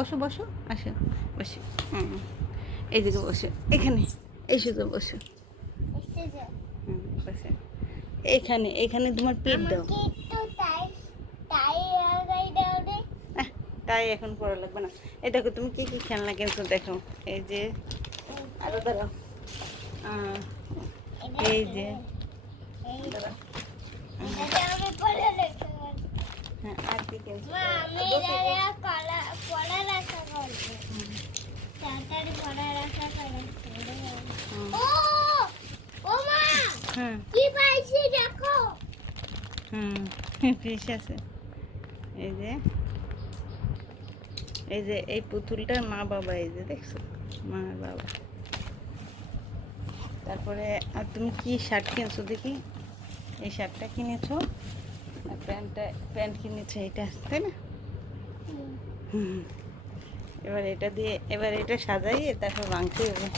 বসো বসো, আসো বসো। এইদিকে বসো, এখানে এই শুধু বসো। বসো এখানে, এখানে তোমার পেট দাও। তাই এখন পড়া লাগবে না। এই দেখো তুমি কি কি খেলনা কিনছো দেখো। এই যে আরো দাঁড়াও, এই যে দাঁড়াও। হ্যাঁ আর কি কিনছো? ফিশ আছে। এই যে এই যে এই পুতুলটার মা বাবা, এই যে দেখছো মা বাবা। তারপরে আর তুমি কি শার্ট কিনছো দেখি? এই শার্টটা কিনেছো আর প্যান্ট কিনেছো, এটা তাই না? এবার এটা দিয়ে এবার এটা সাজাইয়ে তারপর ভাঙতে হবে।